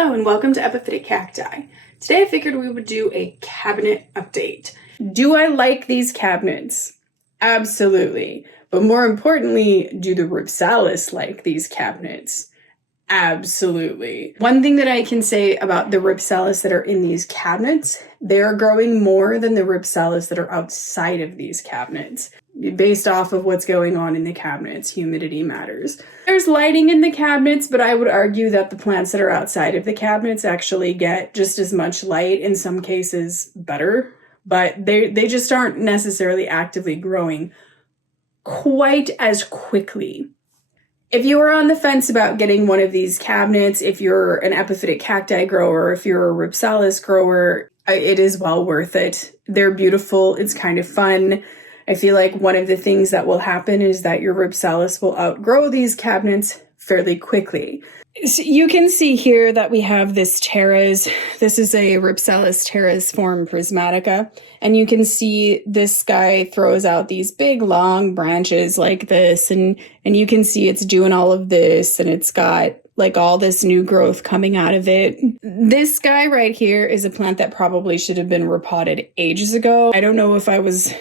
Hello and welcome to Epiphytic Cacti. Today I figured we would do a cabinet update. Do I like these cabinets? Absolutely. But more importantly, do the Rhipsalis like these cabinets? Absolutely. One thing that I can say about the Rhipsalis that are in these cabinets, they are growing more than the Rhipsalis that are outside of these cabinets. Based off of what's going on in the cabinets, humidity matters. There's lighting in the cabinets, but I would argue that the plants that are outside of the cabinets actually get just as much light, in some cases better, but they just aren't necessarily actively growing quite as quickly. If you are on the fence about getting one of these cabinets, if you're an epiphytic cacti grower, if you're a Rhipsalis grower, it is well worth it. They're beautiful. It's kind of fun. I feel like one of the things that will happen is that your Rhipsalis will outgrow these cabinets fairly quickly. So you can see here that we have this teres. This is a Rhipsalis teres form prismatica. And you can see this guy throws out these big long branches like this. And you can see it's doing all of this, and it's got like all this new growth coming out of it. This guy right here is a plant that probably should have been repotted ages ago. I don't know if I was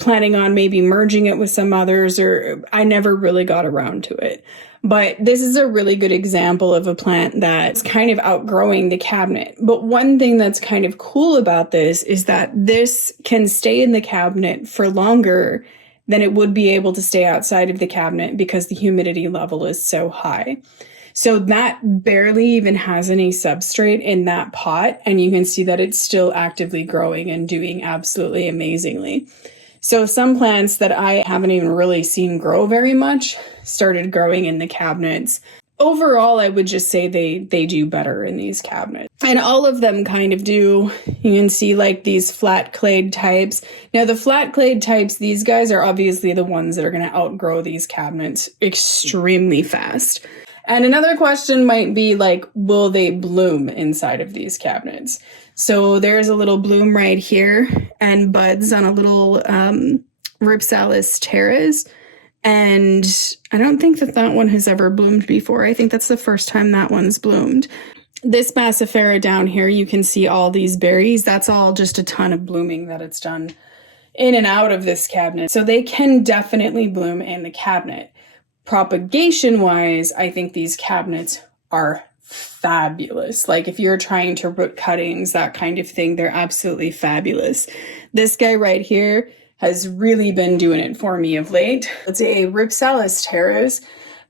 planning on maybe merging it with some others, or I never really got around to it. But this is a really good example of a plant that's kind of outgrowing the cabinet. But one thing that's kind of cool about this is that this can stay in the cabinet for longer than it would be able to stay outside of the cabinet because the humidity level is so high. So that barely even has any substrate in that pot, and you can see that it's still actively growing and doing absolutely amazingly. So some plants that I haven't even really seen grow very much started growing in the cabinets. Overall, I would just say they do better in these cabinets. And all of them kind of do. You can see like these Flat-Clade types. Now the Flat-Clade types, these guys are obviously the ones that are going to outgrow these cabinets extremely fast. And another question might be like, will they bloom inside of these cabinets? So there's a little bloom right here and buds on a little Rhipsalis teres. And I don't think that one has ever bloomed before. I think that's the first time that one's bloomed. This baccifera down here, you can see all these berries. That's all just a ton of blooming that it's done in and out of this cabinet. So they can definitely bloom in the cabinet. Propagation-wise, I think these cabinets are fabulous. Like if you're trying to root cuttings, that kind of thing, they're absolutely fabulous. This guy right here has really been doing it for me of late. It's a Rhipsalis teres,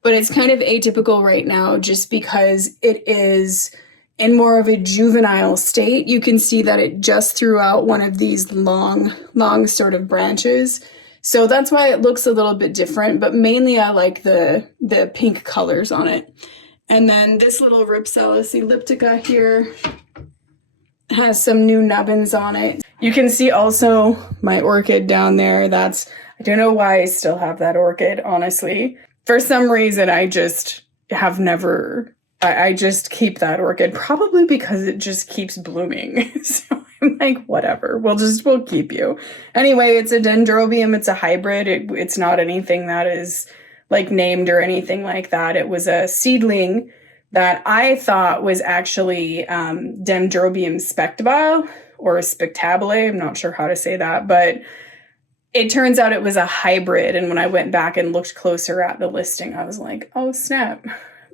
but it's kind of atypical right now just because it is in more of a juvenile state. You can see that it just threw out one of these long sort of branches. So that's why it looks a little bit different, but mainly I like the pink colors on it. And then this little Rhipsalis elliptica here has some new nubbins on it. You can see also my orchid down there. I don't know why I still have that orchid, honestly. For some reason, I just keep that orchid, probably because it just keeps blooming. So I'm like, whatever, we'll keep you. Anyway, it's a Dendrobium, it's a hybrid. It's not anything that is like named or anything like that. It was a seedling that I thought was actually Dendrobium spectabile or spectabile. I'm not sure how to say that, but it turns out it was a hybrid. And when I went back and looked closer at the listing, I was like, oh snap,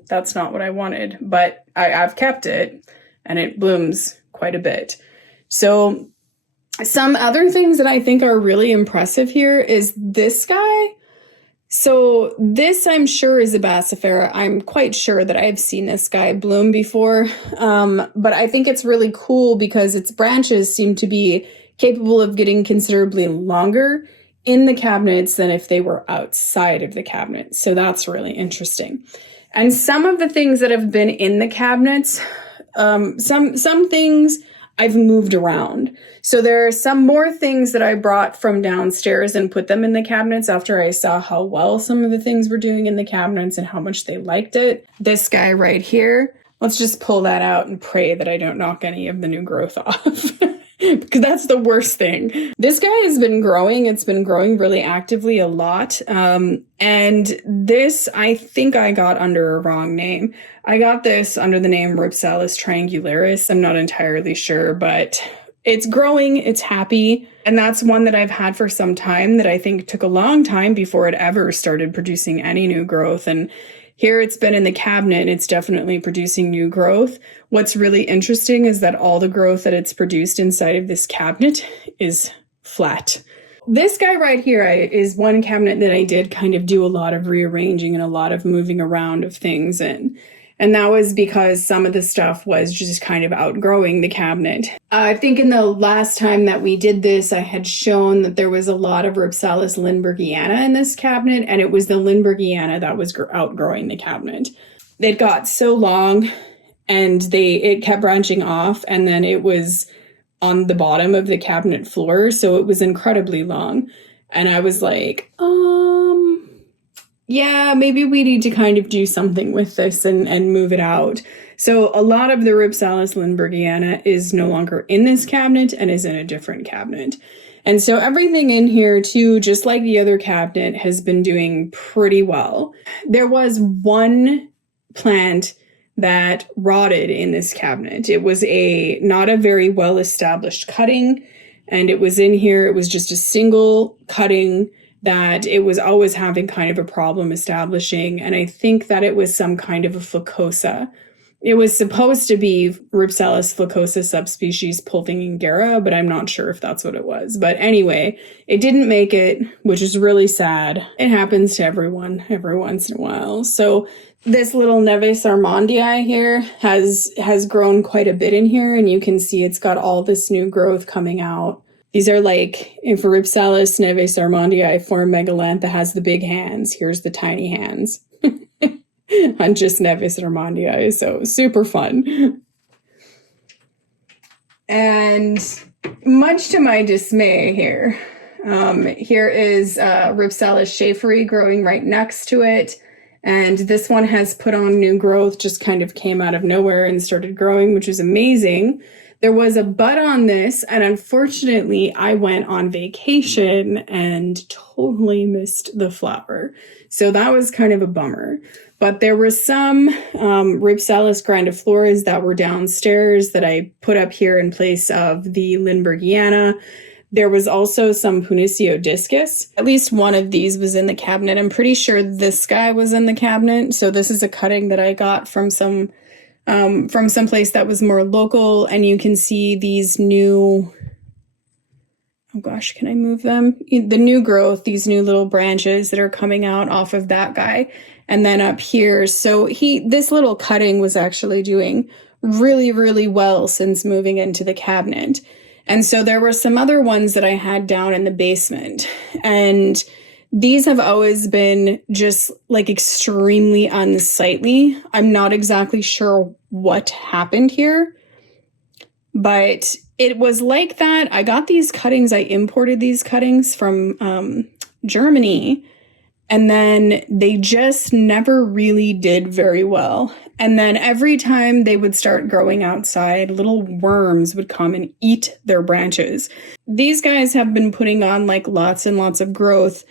that's not what I wanted. But I've kept it and it blooms quite a bit. So some other things that I think are really impressive here is this guy. So this, I'm sure, is a baccifera. I'm quite sure that I've seen this guy bloom before, but I think it's really cool because its branches seem to be capable of getting considerably longer in the cabinets than if they were outside of the cabinet. So that's really interesting. And some of the things that have been in the cabinets, some things I've moved around. So there are some more things that I brought from downstairs and put them in the cabinets after I saw how well some of the things were doing in the cabinets and how much they liked it. This guy right here, let's just pull that out and pray that I don't knock any of the new growth off. because that's the worst thing. This guy has been growing. It's been growing really actively a lot. And this, I think I got under a wrong name. I got this under the name Rhipsalis triangularis. I'm not entirely sure, but it's growing. It's happy. And that's one that I've had for some time that I think took a long time before it ever started producing any new growth. And here it's been in the cabinet. It's definitely producing new growth. What's really interesting is that all the growth that it's produced inside of this cabinet is flat. This guy right here is one cabinet that I did kind of do a lot of rearranging and a lot of moving around of things in. And that was because some of the stuff was just kind of outgrowing the cabinet. I think in the last time that we did this, I had shown that there was a lot of Rhipsalis lindberghiana in this cabinet, and it was the lindberghiana that was outgrowing the cabinet. It got so long, and it kept branching off, and then it was on the bottom of the cabinet floor, so it was incredibly long. And I was like, yeah, maybe we need to kind of do something with this and move it out. So a lot of the Rhipsalis lindberghiana is no longer in this cabinet and is in a different cabinet. And so everything in here too, just like the other cabinet, has been doing pretty well. There was one plant that rotted in this cabinet. It was not a very well-established cutting, and it was in here. It was just a single cutting that it was always having kind of a problem establishing. And I think that it was some kind of a flacosa. It was supposed to be Rhipsalis flacosa subspecies pulvingera, but I'm not sure if that's what it was. But anyway, it didn't make it, which is really sad. It happens to everyone every once in a while. So this little neves-armondii here has grown quite a bit in here, and you can see it's got all this new growth coming out. These are like, if Rhipsalis neves-armondii form megalantha has the big hands, here's the tiny hands on just neves-armondii. So super fun. And much to my dismay here, here is Rhipsalis shaferi growing right next to it. And this one has put on new growth, just kind of came out of nowhere and started growing, which is amazing. There was a bud on this, and unfortunately, I went on vacation and totally missed the flower. So that was kind of a bummer. But there were some Rhipsalis grandifloras that were downstairs that I put up here in place of the lindberghiana. There was also some puniceodiscus. At least one of these was in the cabinet. I'm pretty sure this guy was in the cabinet. So this is a cutting that I got from someplace that was more local, and you can see these new, oh gosh, can I move them? The new growth, these new little branches that are coming out off of that guy. And then up here, so this little cutting was actually doing really, really well since moving into the cabinet. And so there were some other ones that I had down in the basement, and these have always been just like extremely unsightly. I'm not exactly sure what happened here, but it was like that. I got these cuttings. I imported these cuttings from Germany, and then they just never really did very well. And then every time they would start growing outside, little worms would come and eat their branches. These guys have been putting on like lots and lots of growth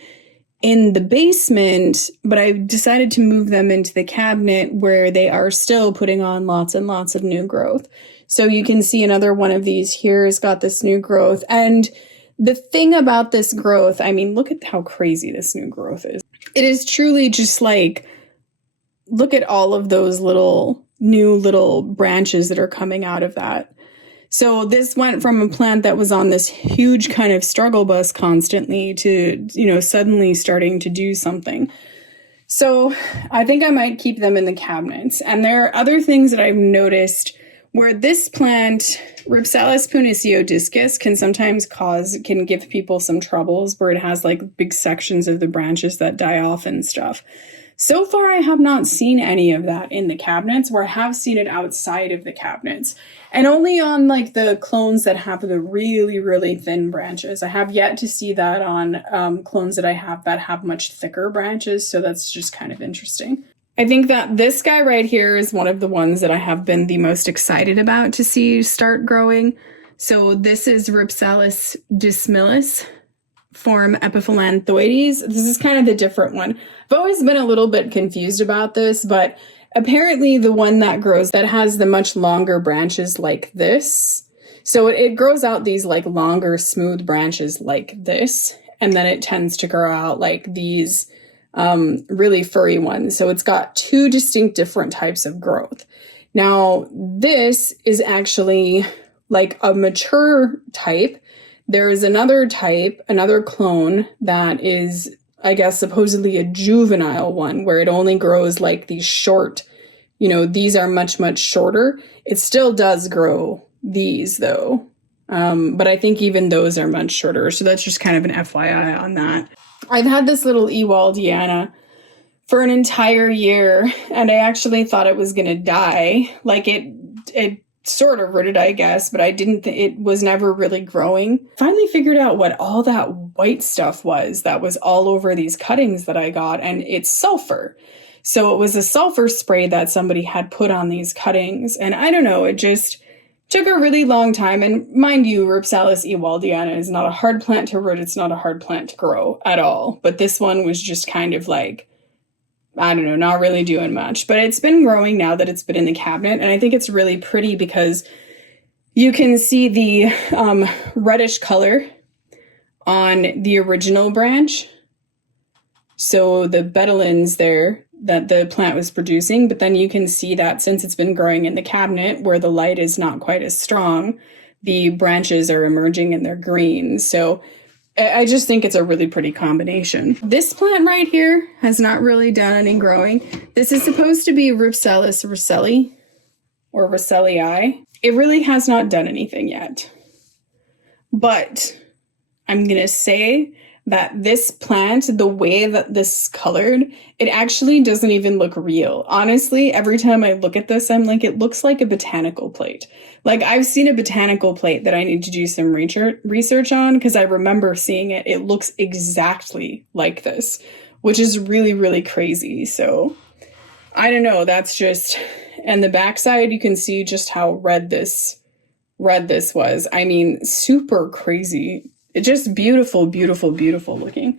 in the basement, but I decided to move them into the cabinet where they are still putting on lots and lots of new growth. So you can see another one of these here has got this new growth. And the thing about this growth, I mean, look at how crazy this new growth is. It is truly just like, look at all of those new little branches that are coming out of that. So this went from a plant that was on this huge kind of struggle bus constantly to, suddenly starting to do something. So I think I might keep them in the cabinets. And there are other things that I've noticed where this plant, Rhipsalis puniceodiscus, can give people some troubles where it has like big sections of the branches that die off and stuff. So far, I have not seen any of that in the cabinets, where I have seen it outside of the cabinets. And only on like the clones that have the really, really thin branches. I have yet to see that on clones that I have that have much thicker branches. So that's just kind of interesting. I think that this guy right here is one of the ones that I have been the most excited about to see start growing. So this is Rhipsalis dissimilis, form epiphyllanthoides. This is kind of the different one. I've always been a little bit confused about this, but apparently the one that grows that has the much longer branches like this. So it grows out these like longer smooth branches like this, and then it tends to grow out like these really furry ones. So it's got two distinct different types of growth. Now this is actually like a mature type. There is another type, another clone that is, I guess, supposedly a juvenile one where it only grows like these short, you know, these are much, much shorter. It still does grow these though. But I think even those are much shorter. So that's just kind of an FYI on that. I've had this little Ewaldiana for an entire year, and I actually thought it was going to die. Like it sort of rooted, I guess, but I didn't it was never really growing. Finally figured out what all that white stuff was that was all over these cuttings that I got, and it's sulfur. So it was a sulfur spray that somebody had put on these cuttings, and I don't know, it just took a really long time. And mind you, Rhipsalis ewaldiana is not a hard plant to root, it's not a hard plant to grow at all. But this one was just kind of like, I don't know, not really doing much. But it's been growing now that it's been in the cabinet, and I think it's really pretty because you can see the reddish color on the original branch. So the betulins there that the plant was producing, but then you can see that since it's been growing in the cabinet where the light is not quite as strong, the branches are emerging and they're green. So I just think it's a really pretty combination. This plant right here has not really done any growing. This is supposed to be Rhipsalis rhyseli or rhyseli. It really has not done anything yet. But I'm going to say that this plant, the way that this is colored, it actually doesn't even look real. Honestly, every time I look at this, I'm like, it looks like a botanical plate. Like, I've seen a botanical plate that I need to do some research on because I remember seeing it. It looks exactly like this, which is really, really crazy. So, I don't know. That's just... And the backside, you can see just how red this was. I mean, super crazy. It's just beautiful, beautiful, beautiful looking.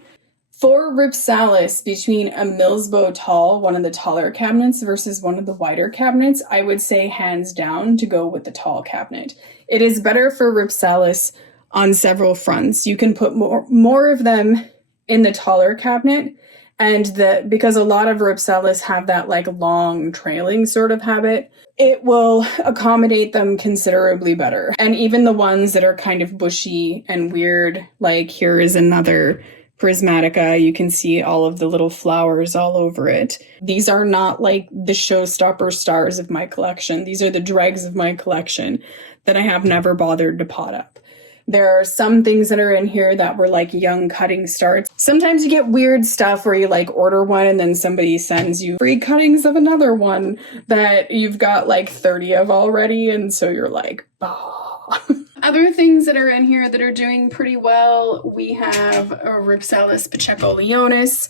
For Rhipsalis, between a Milsbo Tall, one of the taller cabinets, versus one of the wider cabinets, I would say hands down to go with the tall cabinet. It is better for Rhipsalis on several fronts. You can put more of them in the taller cabinet, and because a lot of Rhipsalis have that like long trailing sort of habit, it will accommodate them considerably better. And even the ones that are kind of bushy and weird, like here is another prismatica. You can see all of the little flowers all over it. These are not like the showstopper stars of my collection. These are the dregs of my collection that I have never bothered to pot up. There are some things that are in here that were like young cutting starts. Sometimes you get weird stuff where you like order one and then somebody sends you free cuttings of another one that you've got like 30 of already. And so you're like, bah. Other things that are in here that are doing pretty well, we have a Rhipsalis pacheco-leonis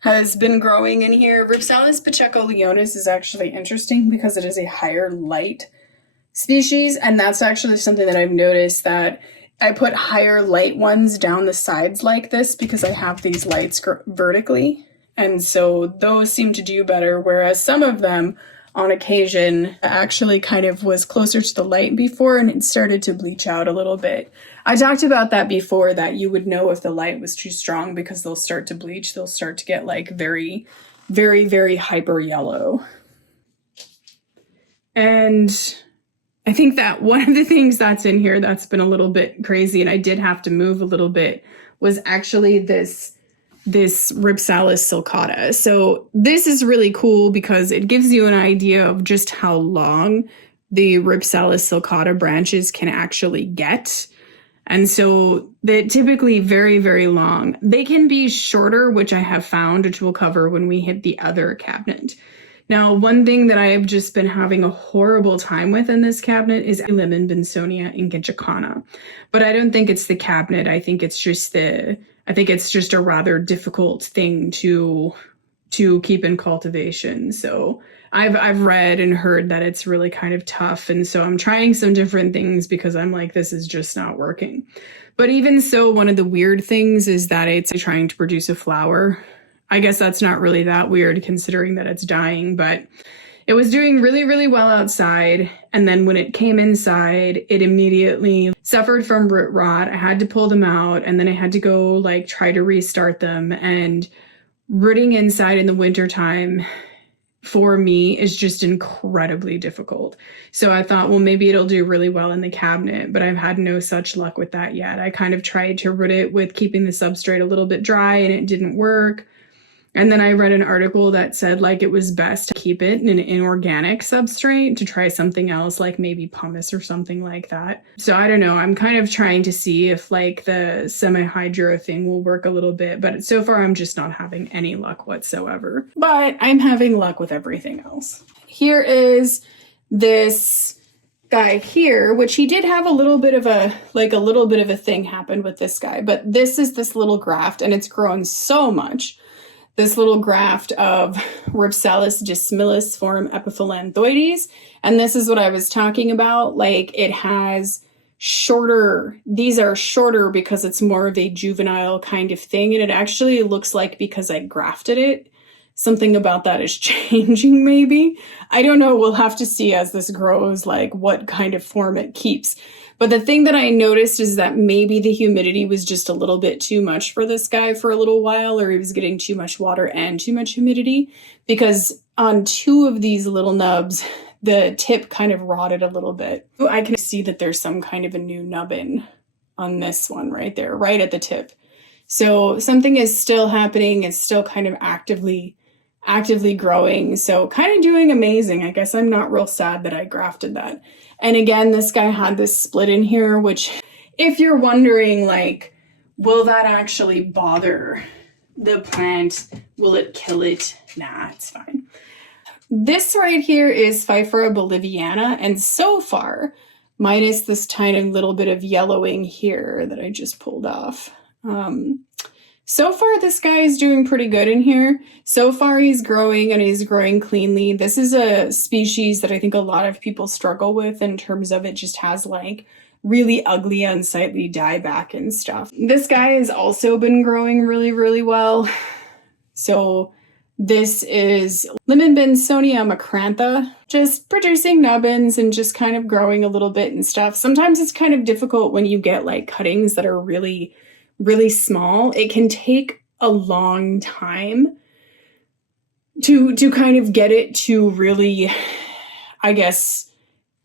has been growing in here. Rhipsalis pacheco-leonis is actually interesting because it is a higher light species. And that's actually something that I've noticed, that I put higher light ones down the sides like this because I have these lights vertically. And so those seem to do better, whereas some of them on occasion actually kind of was closer to the light before and it started to bleach out a little bit. I talked about that before, that you would know if the light was too strong because they'll start to bleach. They'll start to get like very, very, very hyper yellow. And I think that one of the things that's in here that's been a little bit crazy, and I did have to move a little bit, was actually this Rhipsalis sulcata. So this is really cool because it gives you an idea of just how long the Rhipsalis sulcata branches can actually get. And so they're typically very, very long. They can be shorter, which I have found, which we'll cover when we hit the other cabinet. Now, one thing that I have just been having a horrible time with in this cabinet is Lemon Bensonia incagicana. But I don't think it's the cabinet. I think it's just a rather difficult thing to keep in cultivation. So I've read and heard that it's really kind of tough. And so I'm trying some different things because I'm like, this is just not working. But even so, one of the weird things is that it's trying to produce a flower. I guess that's not really that weird considering that it's dying, but it was doing really, really well outside. And then when it came inside, it immediately suffered from root rot. I had to pull them out, and then I had to go like try to restart them. And rooting inside in the wintertime for me is just incredibly difficult. So I thought, well, maybe it'll do really well in the cabinet, but I've had no such luck with that yet. I kind of tried to root it with keeping the substrate a little bit dry, and it didn't work. And then I read an article that said like it was best to keep it in an inorganic substrate, to try something else like maybe pumice or something like that. So I don't know. I'm kind of trying to see if like the semi-hydro thing will work a little bit, but so far I'm just not having any luck whatsoever. But I'm having luck with everything else. Here is this guy here, which he did have a little bit of a thing happen with this guy, but this is this little graft, and it's grown so much. This little graft of Rhipsalis dissimilis form epiphyllanthoides. And this is what I was talking about. Like it has shorter, these are shorter because it's more of a juvenile kind of thing. And it actually looks like because I grafted it, something about that is changing maybe. I don't know. We'll have to see as this grows, like what kind of form it keeps. But the thing that I noticed is that maybe the humidity was just a little bit too much for this guy for a little while, or he was getting too much water and too much humidity, because on two of these little nubs, the tip kind of rotted a little bit. I can see that there's some kind of a new nubbin on this one right there, right at the tip. So something is still happening. It's still kind of actively growing. So kind of doing amazing. I guess I'm not real sad that I grafted that. And again, this guy had this split in here, which if you're wondering, like, will that actually bother the plant? Will it kill it? Nah, it's fine. This right here is Pfeiffera boliviana. And so far, minus this tiny little bit of yellowing here that I just pulled off, so far, this guy is doing pretty good in here. So far, he's growing, and he's growing cleanly. This is a species that I think a lot of people struggle with in terms of it just has like really ugly, unsightly dieback and stuff. This guy has also been growing really, really well. So this is Limonbensonia macrantha, just producing nubbins and just kind of growing a little bit and stuff. Sometimes it's kind of difficult when you get like cuttings that are really small. It can take a long time to kind of get it to really, I guess,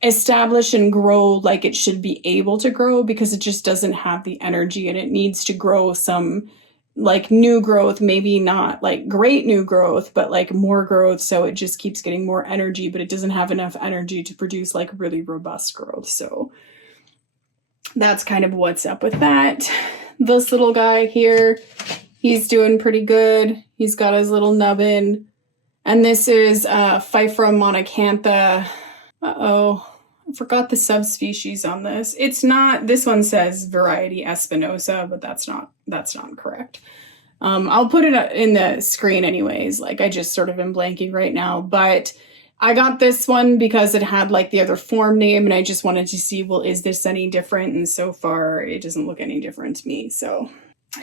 establish and grow like it should be able to grow, because it just doesn't have the energy, and it needs to grow some like new growth, maybe not like great new growth, but like more growth. So it just keeps getting more energy, but it doesn't have enough energy to produce like really robust growth. So that's kind of what's up with that. This little guy here, he's doing pretty good. He's got his little nubbin. And this is Pfeiffera monacantha. Uh-oh, I forgot the subspecies on this. It's not, this one says variety espinosa, but that's not correct. I'll put it in the screen anyways. Like I just sort of am blanking right now, but I got this one because it had like the other form name, and I just wanted to see, well, is this any different? And so far it doesn't look any different to me. So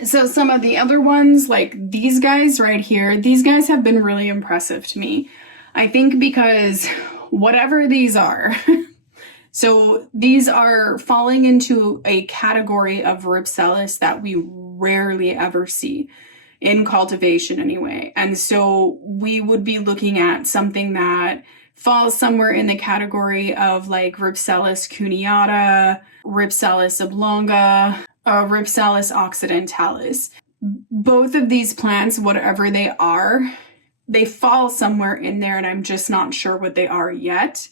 some of the other ones, like these guys right here, these guys have been really impressive to me. I think because whatever these are, so these are falling into a category of Rhipsalis that we rarely ever see in cultivation anyway. And so we would be looking at something that falls somewhere in the category of like Rhipsalis cuneata, Rhipsalis oblonga, Rhipsalis occidentalis. Both of these plants, whatever they are, they fall somewhere in there, and I'm just not sure what they are yet.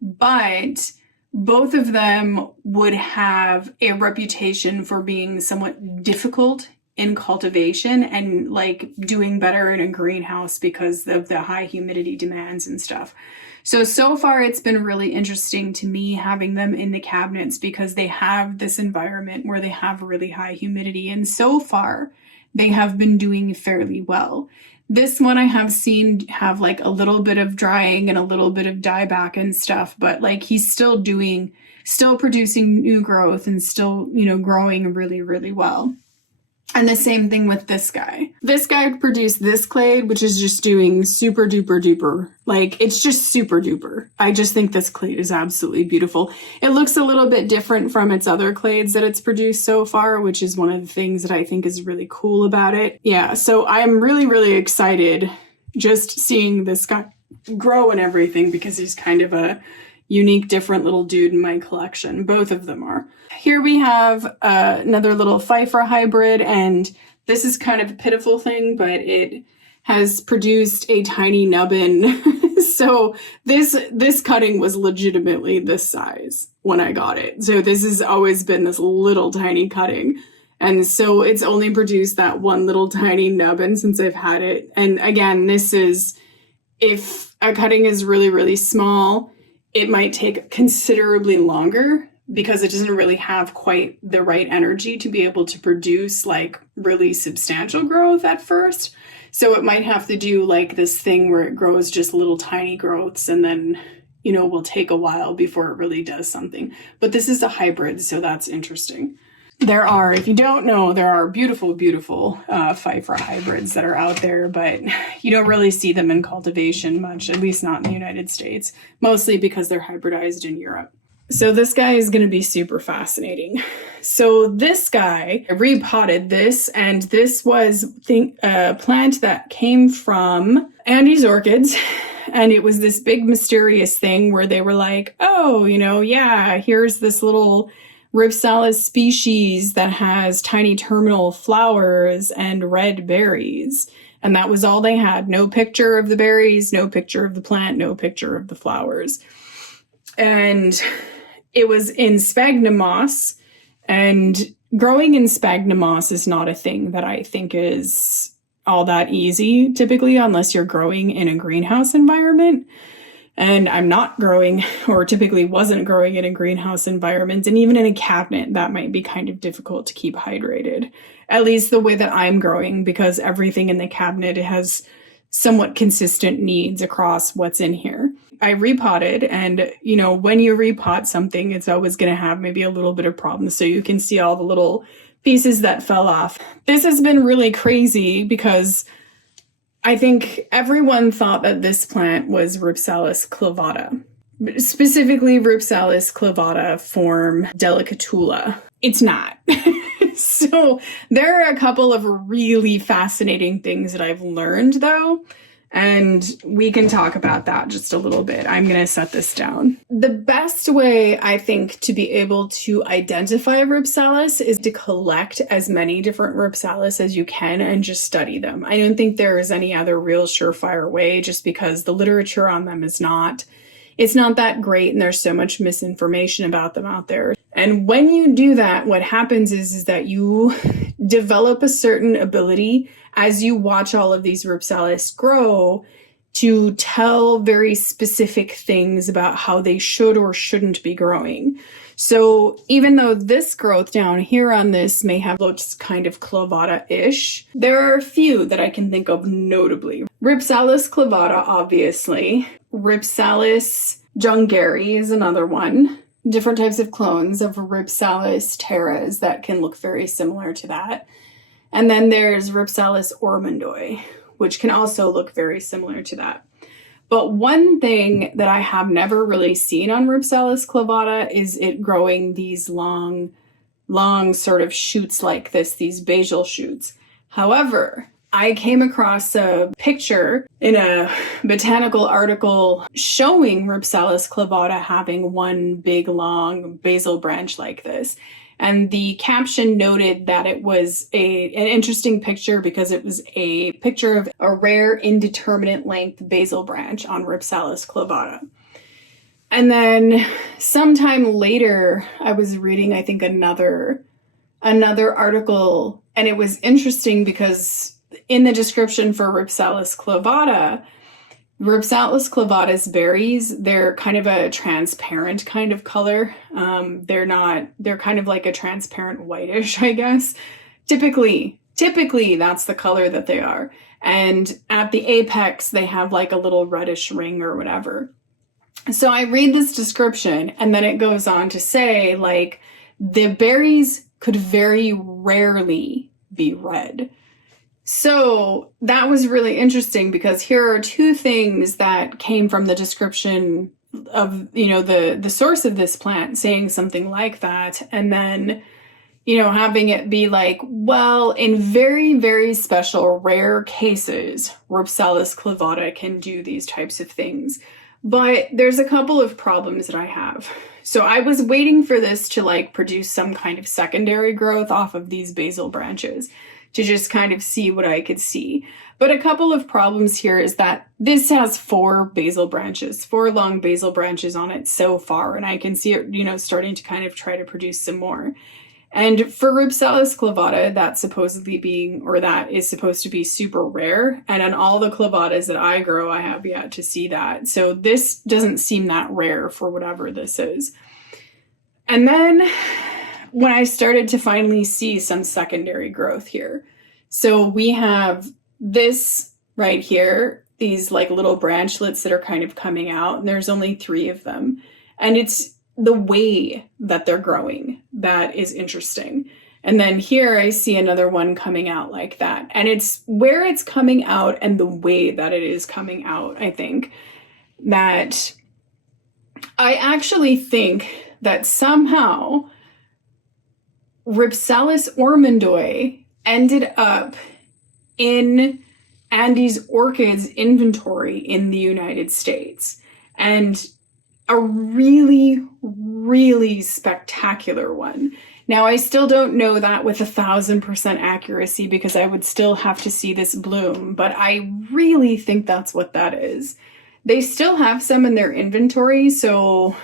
But both of them would have a reputation for being somewhat difficult in cultivation and like doing better in a greenhouse because of the high humidity demands and stuff. So far it's been really interesting to me having them in the cabinets because they have this environment where they have really high humidity, and so far they have been doing fairly well. This one I have seen have like a little bit of drying and a little bit of dieback and stuff, but like he's still producing new growth and still, growing really, really well. And the same thing with this guy. This guy produced this clade, which is just doing super duper duper. Like, it's just super duper. I just think this clade is absolutely beautiful. It looks a little bit different from its other clades that it's produced so far, which is one of the things that I think is really cool about it. Yeah, so I'm really, really excited just seeing this guy grow and everything, because he's kind of a unique, different little dude in my collection. Both of them are. Here we have another little Pfeiffera hybrid, and this is kind of a pitiful thing, but it has produced a tiny nubbin. So this cutting was legitimately this size when I got it. So this has always been this little tiny cutting. And so it's only produced that one little tiny nubbin since I've had it. And again, this is, if a cutting is really, really small, it might take considerably longer because it doesn't really have quite the right energy to be able to produce like really substantial growth at first. So it might have to do like this thing where it grows just little tiny growths and then, will take a while before it really does something. But this is a hybrid, so that's interesting. If you don't know, there are beautiful, beautiful Pfeiffera hybrids that are out there, but you don't really see them in cultivation much, at least not in the United States, mostly because they're hybridized in Europe. So this guy is going to be super fascinating. So this guy, I repotted this, and this was a plant that came from Andy's Orchids, and it was this big mysterious thing where they were like, oh, here's this little Rhipsalis species that has tiny terminal flowers and red berries. And that was all they had. No picture of the berries, no picture of the plant, no picture of the flowers. And it was in sphagnum moss, and growing in sphagnum moss is not a thing that I think is all that easy, typically, unless you're growing in a greenhouse environment. And I'm not growing, or typically wasn't growing in a greenhouse environment. And even in a cabinet, that might be kind of difficult to keep hydrated. At least the way that I'm growing, because everything in the cabinet has somewhat consistent needs across what's in here. I repotted, and when you repot something, it's always going to have maybe a little bit of problems. So you can see all the little pieces that fell off. This has been really crazy because I think everyone thought that this plant was Rhipsalis clavata, specifically Rhipsalis clavata form delicatula. It's not. So there are a couple of really fascinating things that I've learned, though, and we can talk about that just a little bit. I'm going to set this down. The best way, I think, to be able to identify Rhipsalis is to collect as many different Rhipsalis as you can and just study them. I don't think there is any other real surefire way, just because the literature on them is not that great, and there's so much misinformation about them out there. And when you do that, what happens is that you develop a certain ability as you watch all of these Rhipsalis grow to tell very specific things about how they should or shouldn't be growing. So even though this growth down here on this may have looked kind of clavata-ish, there are a few that I can think of notably. Rhipsalis clavata, obviously. Rhipsalis jungeri is another one. Different types of clones of Rhipsalis teres that can look very similar to that. And then there's Rhipsalis armondii, which can also look very similar to that. But one thing that I have never really seen on Rhipsalis clavata is it growing these long sort of shoots like this, these basal shoots. However, I came across a picture in a botanical article showing Rhipsalis clavata having one big long basal branch like this. And the caption noted that it was an interesting picture because it was a picture of a rare indeterminate length basal branch on Rhipsalis clavata. And then sometime later, I was reading, I think, another article, and it was interesting because in the description for Rhipsalis clavata's berries, they're kind of a transparent kind of color. They're kind of like a transparent whitish, I guess. Typically Typically, that's the color that they are. And at the apex, they have like a little reddish ring or whatever. So I read this description, and then it goes on to say, like, the berries could very rarely be red. So that was really interesting, because here are two things that came from the description of, you know, the source of this plant saying something like that. And then, you know, having it be like, well, in very, very special, rare cases, Rhipsalis clavata can do these types of things. But there's a couple of problems that I have. So I was waiting for this to like produce some kind of secondary growth off of these basal branches to just kind of see what I could see. But a couple of problems here is that this has 4 basal branches, 4 long basal branches on it so far. And I can see it, you know, starting to kind of try to produce some more. And for Rhipsalis clavata, that's supposedly being, or that is supposed to be super rare. And on all the clavatas that I grow, I have yet to see that. So this doesn't seem that rare for whatever this is. And then when I started to finally see some secondary growth here. So we have this right here, these like little branchlets that are kind of coming out, and there's only 3 of them. And it's the way that they're growing that is interesting. And then here I see another one coming out like that. And it's where it's coming out and the way that it is coming out, I think, that I actually think that somehow Rhipsalis armondii ended up in Andy's Orchids inventory in the United States. And a really, really spectacular one. Now, I still don't know that with 1,000% accuracy, because I would still have to see this bloom, but I really think that's what that is. They still have some in their inventory, so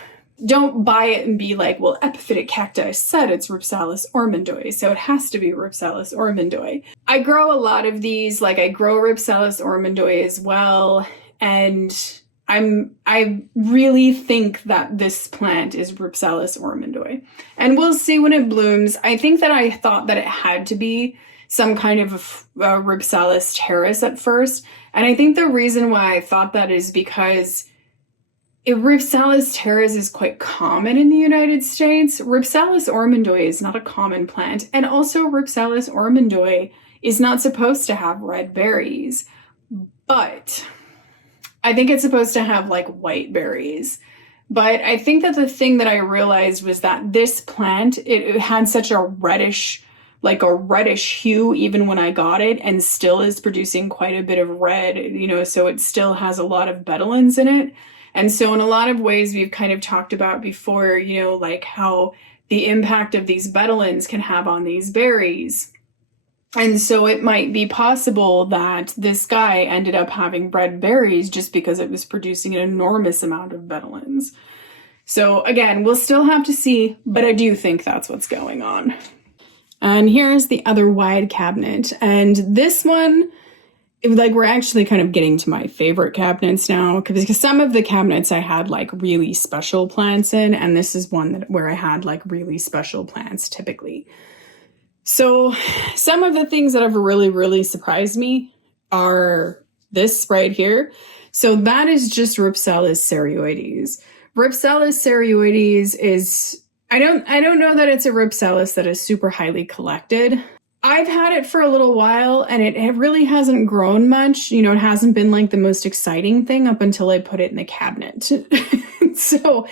don't buy it and be like, well, Epiphytic Cacti said it's Rhipsalis armondii, so it has to be Rhipsalis armondii. I grow a lot of these, like I grow Rhipsalis armondii as well, and I really think that this plant is Rhipsalis armondii. And we'll see when it blooms. I think that I thought that it had to be some kind of Rhipsalis teres at first. And I think the reason why I thought that is because Rhipsalis teres is quite common in the United States. Rhipsalis armondii is not a common plant. And also Rhipsalis armondii is not supposed to have red berries. But I think it's supposed to have like white berries. But I think that the thing that I realized was that this plant, it had such a reddish hue even when I got it, and still is producing quite a bit of red, you know, so it still has a lot of betulins in it. And so in a lot of ways we've kind of talked about before, you know, like how the impact of these betulins can have on these berries. And so it might be possible that this guy ended up having red berries just because it was producing an enormous amount of betulins. So again, we'll still have to see, but I do think that's what's going on. And here's the other wide cabinet. And this one, like, we're actually kind of getting to my favorite cabinets now, because some of the cabinets I had like really special plants in, and this is one where I had like really special plants typically. So some of the things that have really, really surprised me are this right here. So that is just Rhipsalis serioides. Rhipsalis serioides is, I don't know that it's a Rhipsalis that is super highly collected. I've had it for a little while, and it really hasn't grown much. You know, it hasn't been like the most exciting thing up until I put it in the cabinet. So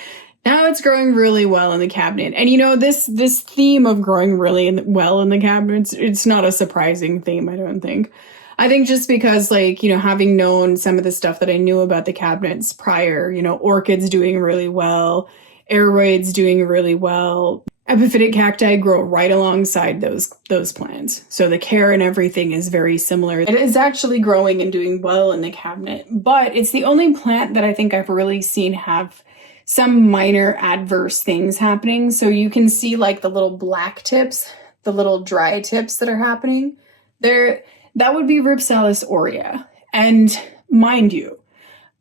now it's growing really well in the cabinet. And you know, this theme of growing really well in the cabinets, it's not a surprising theme, I don't think. I think just because, like, you know, having known some of the stuff that I knew about the cabinets prior, you know, orchids doing really well, aeroids doing really well, epiphytic cacti grow right alongside those plants. So the care and everything is very similar. It is actually growing and doing well in the cabinet, but it's the only plant that I think I've really seen have some minor adverse things happening. So you can see like the little black tips, the little dry tips that are happening there. That would be Rhipsalis aurea. And mind you,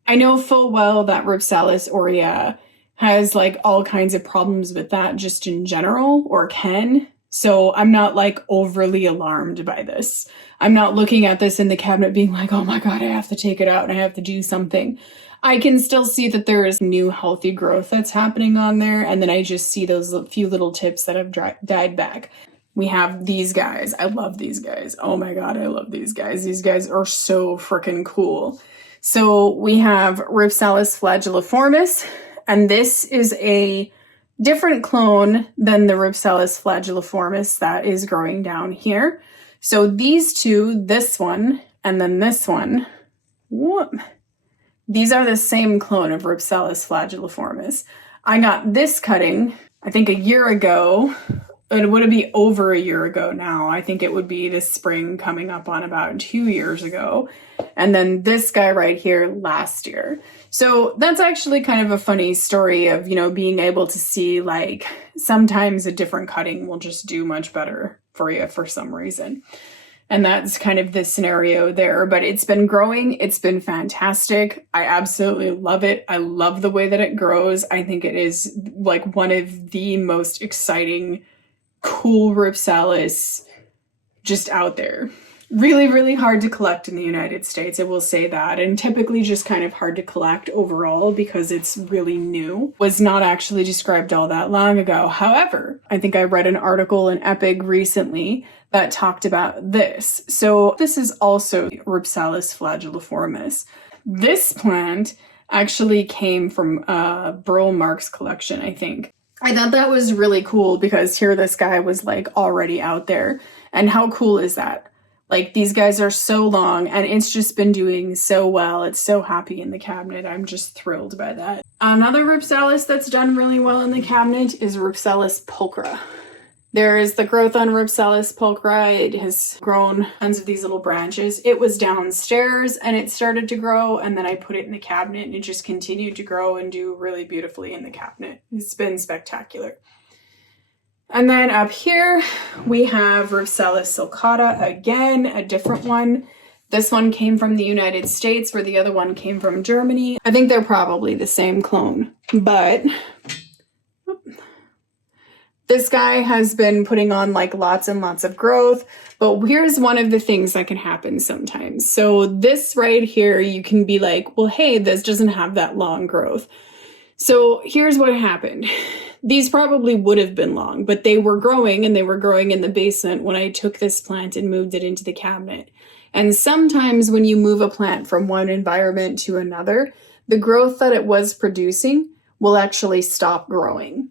I know full well that Rhipsalis aurea has like all kinds of problems with that just in general, or can. So I'm not like overly alarmed by this. I'm not looking at this in the cabinet being like, oh my God, I have to take it out and I have to do something. I can still see that there is new healthy growth that's happening on there. And then I just see those few little tips that have died back. We have these guys. I love these guys. Oh my God, I love these guys. These guys are so freaking cool. So we have Rhipsalis flagelliformis, and this is a different clone than the Rhipsalis flagelliformis that is growing down here. So these two, this one, and then this one, whoop, these are the same clone of Rhipsalis flagelliformis. I got this cutting, I think a year ago. It would be over a year ago now. I think it would be this spring coming up on about 2 years ago. And then this guy right here last year. So that's actually kind of a funny story of, you know, being able to see like sometimes a different cutting will just do much better for you for some reason. And that's kind of the scenario there, but it's been growing. It's been fantastic. I absolutely love it. I love the way that it grows. I think it is like one of the most exciting, cool Rhipsalis just out there. Really, really hard to collect in the United States, I will say that, and typically just kind of hard to collect overall because it's really new. Was not actually described all that long ago. However, I think I read an article in Epic recently that talked about this. So this is also Rhipsalis flagelliformis. This plant actually came from Burl Mark's collection, I think. I thought that was really cool because here this guy was like already out there. And how cool is that? Like these guys are so long and it's just been doing so well. It's so happy in the cabinet. I'm just thrilled by that. Another Rhipsalis that's done really well in the cabinet is Rhipsalis pulchra. There is the growth on Rhipsalis pulchra. It has grown tons of these little branches. It was downstairs and it started to grow, and then I put it in the cabinet and it just continued to grow and do really beautifully in the cabinet. It's been spectacular. And then up here we have Rhipsalis sulcata, again, a different one. This one came from the United States where the other one came from Germany. I think they're probably the same clone, but this guy has been putting on like lots and lots of growth, but here's one of the things that can happen sometimes. So this right here, you can be like, well, hey, this doesn't have that long growth. So here's what happened. These probably would have been long, but they were growing, and they were growing in the basement when I took this plant and moved it into the cabinet. And sometimes when you move a plant from one environment to another, the growth that it was producing will actually stop growing.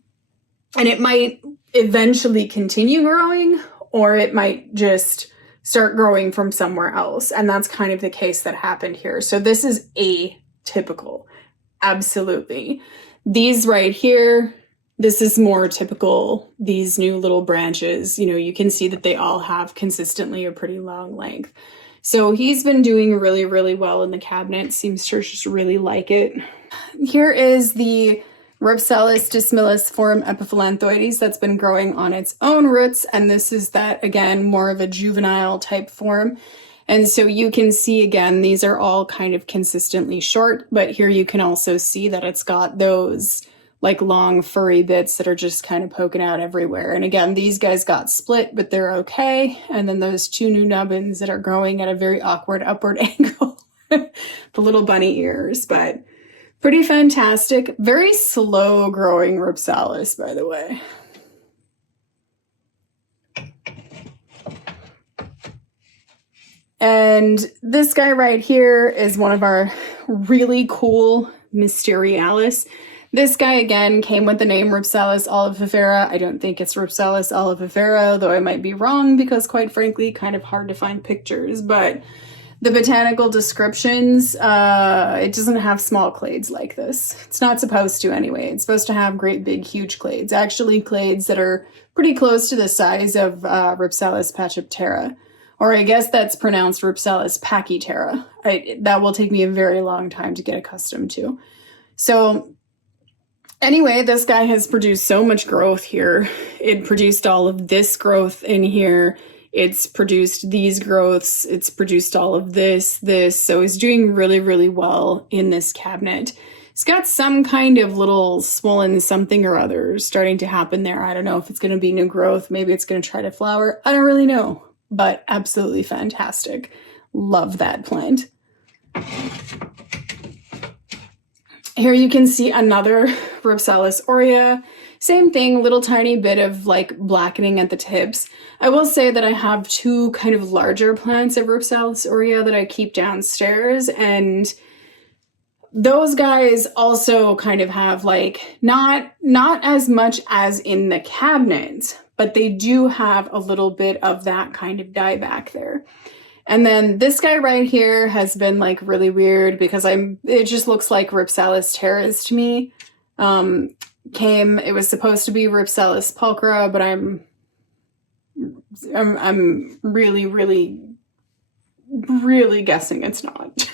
And it might eventually continue growing, or it might just start growing from somewhere else. And that's kind of the case that happened here. So this is atypical. Absolutely. These right here, this is more typical. These new little branches, you know, you can see that they all have consistently a pretty long length. So he's been doing really, really well in the cabinet. Seems to just really like it. Here is the Rhipsalis dissimiliform epiphylloides that's been growing on its own roots. And this is that, again, more of a juvenile type form. And so you can see, again, these are all kind of consistently short, but here you can also see that it's got those like long furry bits that are just kind of poking out everywhere. And again, these guys got split, but they're okay. And then those two new nubbins that are growing at a very awkward upward angle, the little bunny ears, but pretty fantastic. Very slow growing Rhipsalis, by the way. And this guy right here is one of our really cool Mysterialis. This guy, again, came with the name Rhipsalis olivifera. I don't think it's Rhipsalis olivifera, though I might be wrong because, quite frankly, kind of hard to find pictures. But the botanical descriptions, it doesn't have small clades like this. It's not supposed to anyway. It's supposed to have great big huge clades. Actually, clades that are pretty close to the size of Rhipsalis pachyptera. Or I guess that's pronounced Rhipsalis pachyptera. That will take me a very long time to get accustomed to. So anyway, this guy has produced so much growth here. It produced all of this growth in here. It's produced these growths. It's produced all of this. So he's doing really, really well in this cabinet. It's got some kind of little swollen something or other starting to happen there. I don't know if it's going to be new growth. Maybe it's going to try to flower. I don't really know, but absolutely fantastic. Love that plant. Here you can see another Rhipsalis aurea. Same thing, little tiny bit of like blackening at the tips. I will say that I have two kind of larger plants of Rhipsalis aurea that I keep downstairs, and those guys also kind of have like not as much as in the cabinet, but they do have a little bit of that kind of dieback there. And then this guy right here has been like really weird because it just looks like Rhipsalis teres to me. It was supposed to be Rhipsalis pulchra, but I'm really guessing it's not.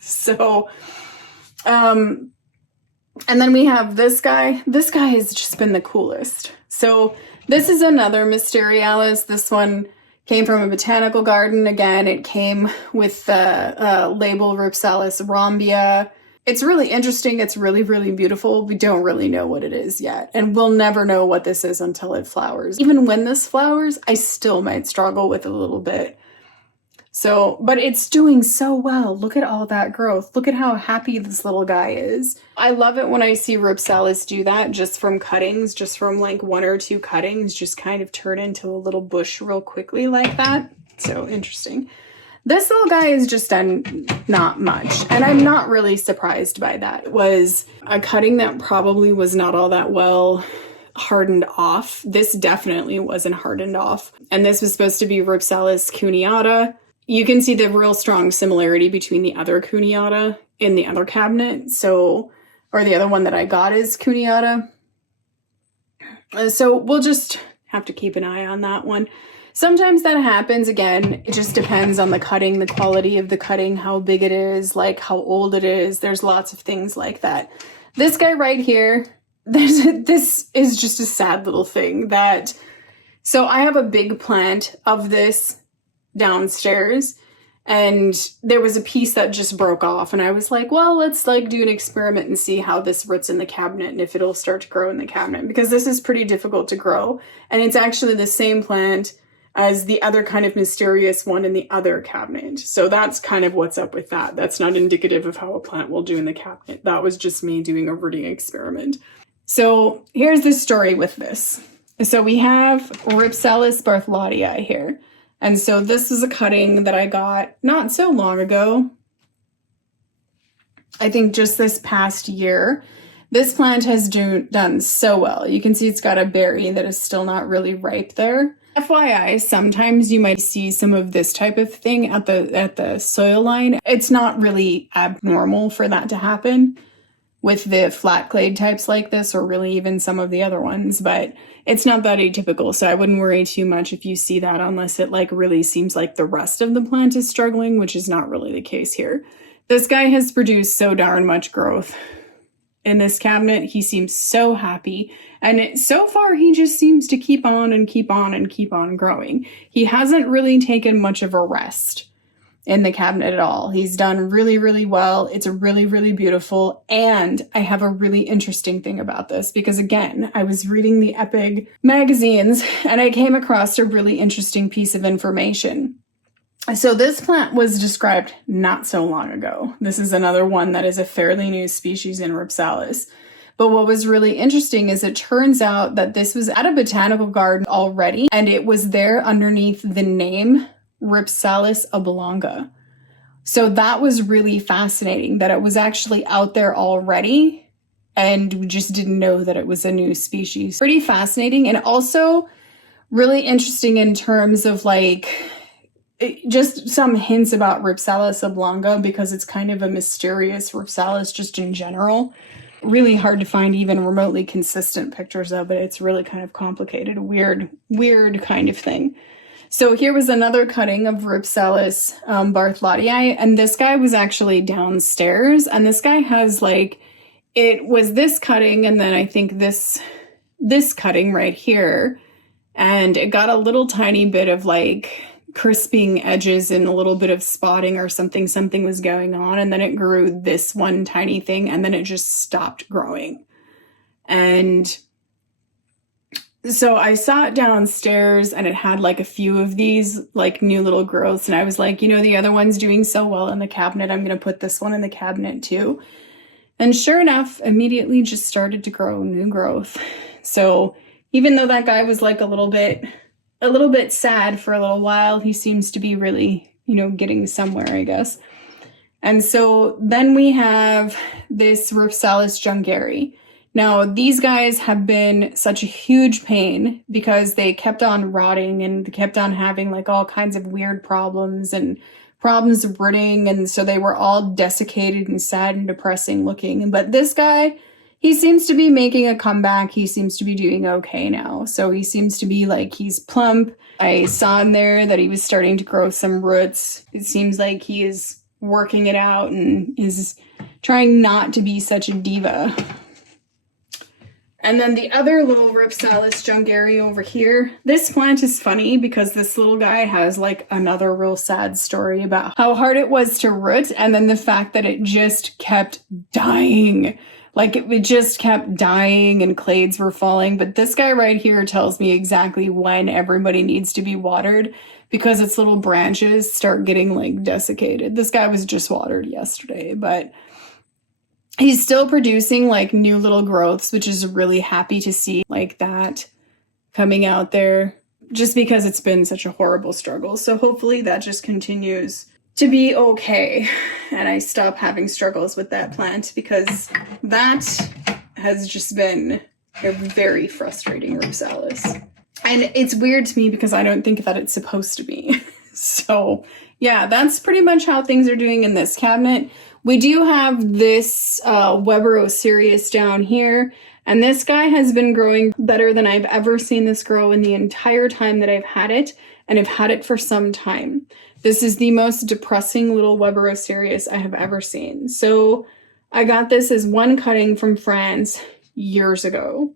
So, and then we have this guy. This guy has just been the coolest. So this is another Mysterialis. This one came from a botanical garden. Again, it came with the label Rhipsalis rhombia. It's really interesting. It's really beautiful. We don't really know what it is yet. And we'll never know what this is until it flowers. Even when this flowers, I still might struggle with it a little bit. So, but it's doing so well. Look at all that growth. Look at how happy this little guy is. I love it when I see Rhipsalis do that just from cuttings, just from like 1 or 2 cuttings, just kind of turn into a little bush real quickly like that. So interesting. This little guy has just done not much, and I'm not really surprised by that. It was a cutting that probably was not all that well hardened off. This definitely wasn't hardened off. And this was supposed to be Rhipsalis cuneata. You can see the real strong similarity between the other cuneata in the other cabinet. So, or the other one that I got is cuneata. So we'll just have to keep an eye on that one. Sometimes that happens. Again, it just depends on the cutting, the quality of the cutting, how big it is, like how old it is. There's lots of things like that. This guy right here, this is just a sad little thing that, so I have a big plant of this downstairs, and there was a piece that just broke off, and I was like, well, let's like do an experiment and see how this roots in the cabinet and if it'll start to grow in the cabinet, because this is pretty difficult to grow, and it's actually the same plant as the other kind of mysterious one in the other cabinet. So that's kind of what's up with that. That's not indicative of how a plant will do in the cabinet. That was just me doing a rooting experiment. So here's the story with this. So we have Rhipsalis barthlotii here. And so this is a cutting that I got not so long ago. I think just this past year. This plant has done so well. You can see it's got a berry that is still not really ripe there. FYI, sometimes you might see some of this type of thing at the soil line. It's not really abnormal for that to happen with the Flat-Clade types like this, or really even some of the other ones, but it's not that atypical, so I wouldn't worry too much if you see that, unless it like really seems like the rest of the plant is struggling, which is not really the case here. This guy has produced so darn much growth in this cabinet. He seems so happy, and so far he just seems to keep on and keep on and keep on growing. He hasn't really taken much of a rest in the cabinet at all. He's done really well. It's really beautiful. And I have a really interesting thing about this, because again, I was reading the Epic magazines and I came across a really interesting piece of information. So this plant was described not so long ago. This is another one that is a fairly new species in Rhipsalis. But what was really interesting is it turns out that this was at a botanical garden already, and it was there underneath the name Rhipsalis oblonga. So that was really fascinating, that it was actually out there already, and we just didn't know that it was a new species. Pretty fascinating, and also really interesting in terms of like just some hints about Rhipsalis oblonga, because it's kind of a mysterious Rhipsalis just in general. Really hard to find even remotely consistent pictures of it. It's really kind of complicated, weird kind of thing. So here was another cutting of Rhipsalis barthlotii, and this guy was actually downstairs, and this guy has like, it was this cutting, and then I think this cutting right here, and it got a little tiny bit of like crisping edges and a little bit of spotting or something was going on, and then it grew this one tiny thing, and then it just stopped growing. And so I saw it downstairs, and it had like a few of these like new little growths, and I was like, you know, the other one's doing so well in the cabinet, I'm going to put this one in the cabinet too. And sure enough, immediately just started to grow new growth. So even though that guy was like a little bit sad for a little while, he seems to be really, you know, getting somewhere, I guess. And so then we have this Rhipsalis jungeri. Now, these guys have been such a huge pain because they kept on rotting and they kept on having like all kinds of weird problems and problems of rooting. And so they were all desiccated and sad and depressing looking. But this guy, he seems to be making a comeback. He seems to be doing okay now. So he seems to be like, he's plump. I saw in there that he was starting to grow some roots. It seems like he is working it out and is trying not to be such a diva. And then the other little Rhipsalis jungeri over here. This plant is funny because this little guy has like another real sad story about how hard it was to root, and then the fact that it just kept dying. Like it just kept dying and clades were falling. But this guy right here tells me exactly when everybody needs to be watered because its little branches start getting like desiccated. This guy was just watered yesterday, but he's still producing like new little growths, which is really happy to see like that coming out there just because it's been such a horrible struggle. So hopefully that just continues to be okay and I stop having struggles with that plant because that has just been a very frustrating Rhipsalis. And it's weird to me because I don't think that it's supposed to be. So yeah, that's pretty much how things are doing in this cabinet. We do have this Weberocereus down here, and this guy has been growing better than I've ever seen this grow in the entire time that I've had it, and I've had it for some time. This is the most depressing little Weberocereus I have ever seen. So I got this as one cutting from France years ago.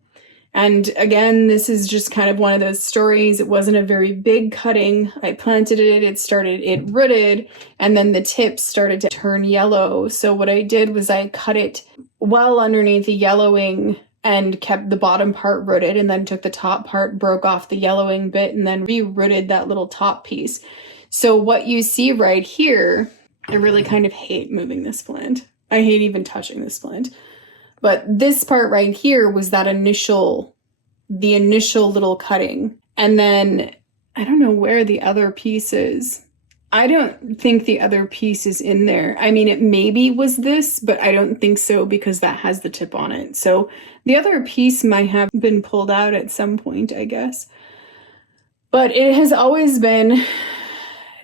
And again, this is just kind of one of those stories. It wasn't a very big cutting. I planted it, it rooted, and then the tips started to turn yellow. So what I did was I cut it well underneath the yellowing and kept the bottom part rooted, and then took the top part, broke off the yellowing bit, and then re-rooted that little top piece. So what you see right here, I really kind of hate moving this plant. I hate even touching this plant. But this part right here was that the initial little cutting. And then I don't know where the other piece is. I don't think the other piece is in there. I mean, it maybe was this, but I don't think so because that has the tip on it. So the other piece might have been pulled out at some point, I guess. But it has always been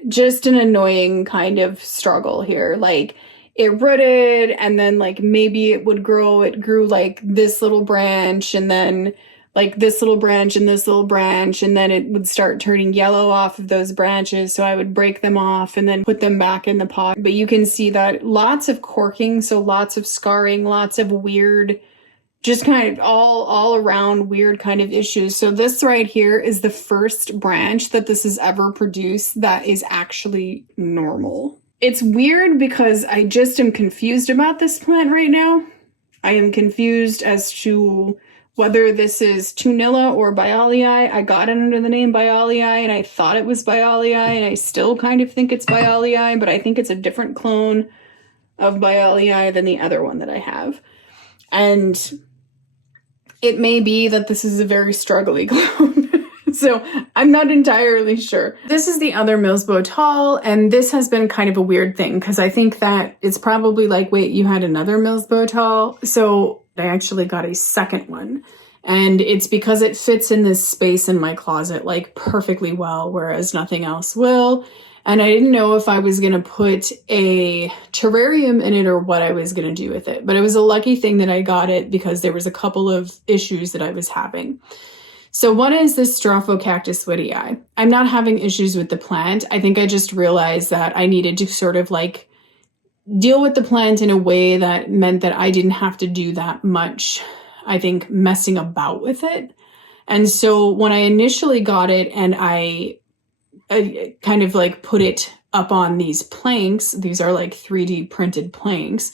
just an annoying kind of struggle here. Like, it rooted, and then like maybe it would grow. It grew like this little branch, and then like this little branch and this little branch, and then it would start turning yellow off of those branches. So I would break them off and then put them back in the pot. But you can see that lots of corking, so lots of scarring, lots of weird, just kind of all around weird kind of issues. So this right here is the first branch that this has ever produced that is actually normal. It's weird because I just am confused about this plant right now. I am confused as to whether this is Tunilla or Bialii. I got it under the name Bialii, and I thought it was Bialii, and I still kind of think it's Bialii, but I think it's a different clone of Bialii than the other one that I have. And it may be that this is a very struggly clone. So I'm not entirely sure. This is the other Milsbo Tall, and this has been kind of a weird thing because I think that it's probably like, wait, you had another Milsbo Tall? So I actually got a second one, and it's because it fits in this space in my closet like perfectly well, whereas nothing else will. And I didn't know if I was going to put a terrarium in it or what I was going to do with it. But it was a lucky thing that I got it because there was a couple of issues that I was having. So one is this Strophocactus wittii. I'm not having issues with the plant. I think I just realized that I needed to sort of like deal with the plant in a way that meant that I didn't have to do that much, I think, messing about with it. And so when I initially got it and I kind of like put it up on these planks. These are like 3D printed planks.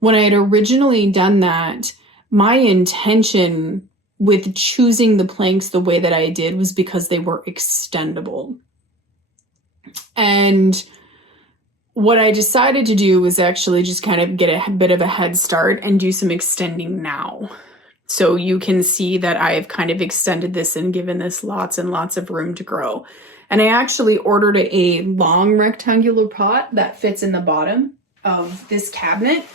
When I had originally done that, my intention with choosing the planks the way that I did was because they were extendable. And what I decided to do was actually just kind of get a bit of a head start and do some extending now. So you can see that I've kind of extended this and given this lots and lots of room to grow. And I actually ordered a long rectangular pot that fits in the bottom of this cabinet.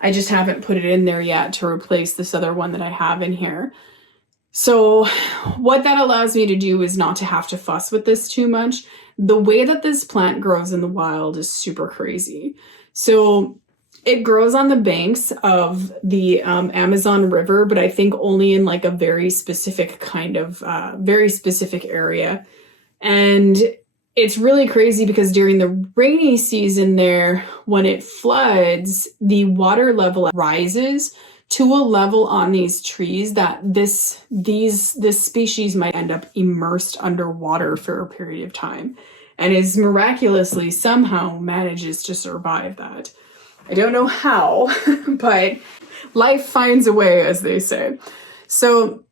I just haven't put it in there yet to replace this other one that I have in here. So what that allows me to do is not to have to fuss with this too much. The way that this plant grows in the wild is super crazy. So it grows on the banks of the Amazon River, but I think only in like a very specific kind of, very specific area. And it's really crazy because during the rainy season there, when it floods, the water level rises to a level on these trees that this species might end up immersed underwater for a period of time, and is miraculously somehow manages to survive that. I don't know how, but life finds a way, as they say. So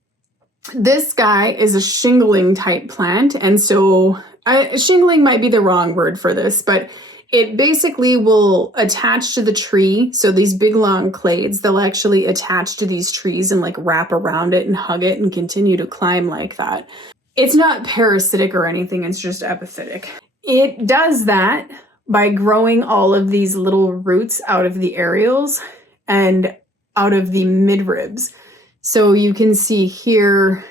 this guy is a shingling type plant, and so shingling might be the wrong word for this, but it basically will attach to the tree. So these big long clades, they'll actually attach to these trees and like wrap around it and hug it and continue to climb like that. It's not parasitic or anything, it's just epiphytic. It does that by growing all of these little roots out of the areoles and out of the midribs. So you can see here,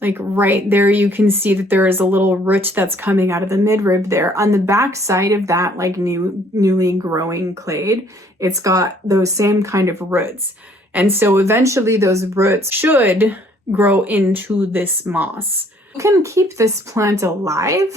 like right there, you can see that there is a little root that's coming out of the midrib there. On the back side of that, like newly growing clade, it's got those same kind of roots. And so eventually those roots should grow into this moss. You can keep this plant alive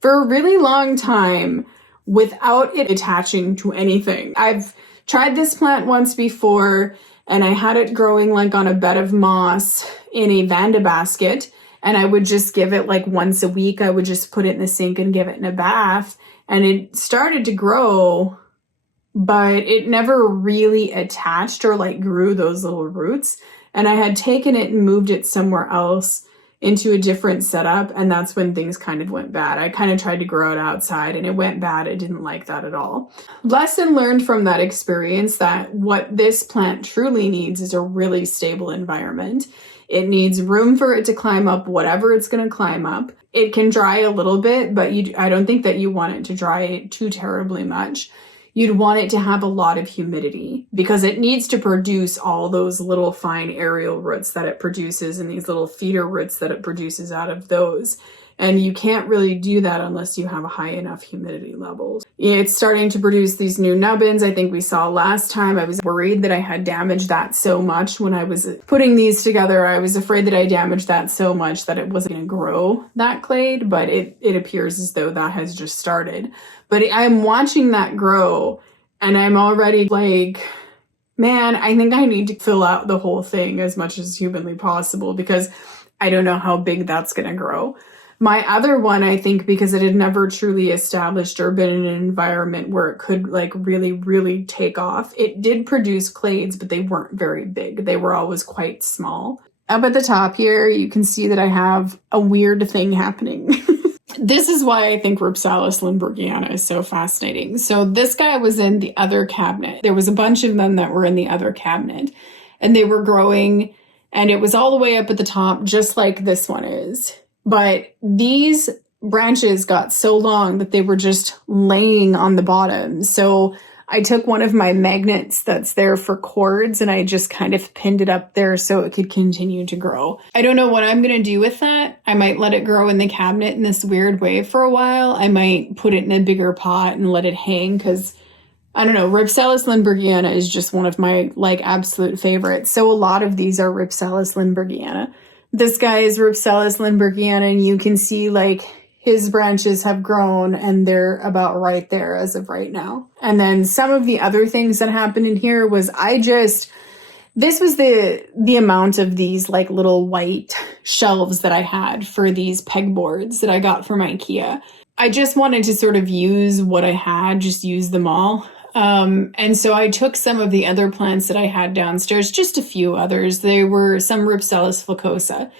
for a really long time without it attaching to anything. I've tried this plant once before, and I had it growing like on a bed of moss in a Vanda basket, and I would just give it like once a week. I would just put it in the sink and give it in a bath, and it started to grow, but it never really attached or like grew those little roots. And I had taken it and moved it somewhere else into a different setup, and that's when things kind of went bad. I kind of tried to grow it outside and it went bad. I didn't like that at all. Lesson learned from that experience that what this plant truly needs is a really stable environment. It needs room for it to climb up whatever it's going to climb up. It can dry a little bit, but I don't think that you want it to dry too terribly much. You'd want it to have a lot of humidity because it needs to produce all those little fine aerial roots that it produces and these little feeder roots that it produces out of those. And you can't really do that unless you have a high enough humidity levels. It's starting to produce these new nubbins. I think we saw last time. I was worried that I had damaged that so much when I was putting these together. I was afraid that I damaged that so much that it wasn't going to grow that clade, but it appears as though that has just started. But I'm watching that grow and I'm already like, man, I think I need to fill out the whole thing as much as humanly possible because I don't know how big that's going to grow. My other one, I think, because it had never truly established or been in an environment where it could like really, really take off. It did produce clades, but they weren't very big. They were always quite small. Up at the top here, you can see that I have a weird thing happening. This is why I think Rhipsalis limburgiana is so fascinating. So this guy was in the other cabinet. There was a bunch of them that were in the other cabinet, and they were growing, and it was all the way up at the top, just like this one is. But these branches got so long that they were just laying on the bottom. So I took one of my magnets that's there for cords and I just kind of pinned it up there so it could continue to grow. I don't know what I'm going to do with that. I might let it grow in the cabinet in this weird way for a while. I might put it in a bigger pot and let it hang because, I don't know, Rhipsalis limburgiana is just one of my like absolute favorites. So a lot of these are Rhipsalis limburgiana. This guy is Rhipsalis limburgiana, and you can see like his branches have grown and they're about right there as of right now. And then some of the other things that happened in here was I just This was the amount of these like little white shelves that I had for these pegboards that I got from IKEA. I just wanted to sort of use what I had, just use them all. And so I took some of the other plants that I had downstairs, just a few others. There were some Rhipsalis flacosa.